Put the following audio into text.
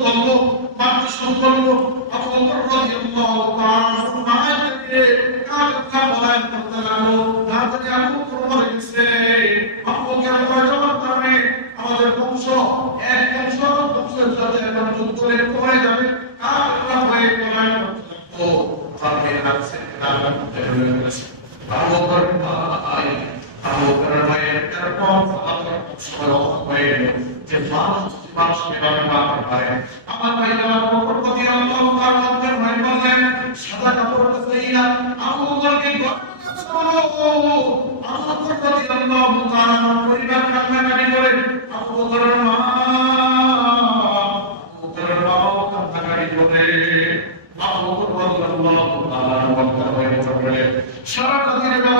বলবো মাত্র শুরু করবো আবু বকর রাদিয়াল্লাহু তাআলা মাকে কাকা বলেন করতে লাগলো রাতে আবু বকর মরে গেছে আবু বকর জবাব করে আমাদের বংশ এক বংশের সাথে এখন যুদ্ধ লিপ্ত হয়ে যাবে কাকা হয়ে পলায়ন করতে লাগলো তারপরে আছে আবু বকর ভাই আবু বকর ভাইয়ের তারপর আল্লাহ সুবহানাহু যে মানুষ এভাবে মারা হয় আমার ভাই আবু বকর রাদিয়াল্লাহু তাআলা ভাই বলেন সাদা কাপড় পরিয়া আবু বকরকে বলো আবু বকর রাদিয়াল্লাহু তাআলা পরিবার কান্নাকাটি করে আবু বকরের মা কান্নাকাটি করে আবু বকর রাদিয়াল্লাহু তাআলা বলতে সারা দিনের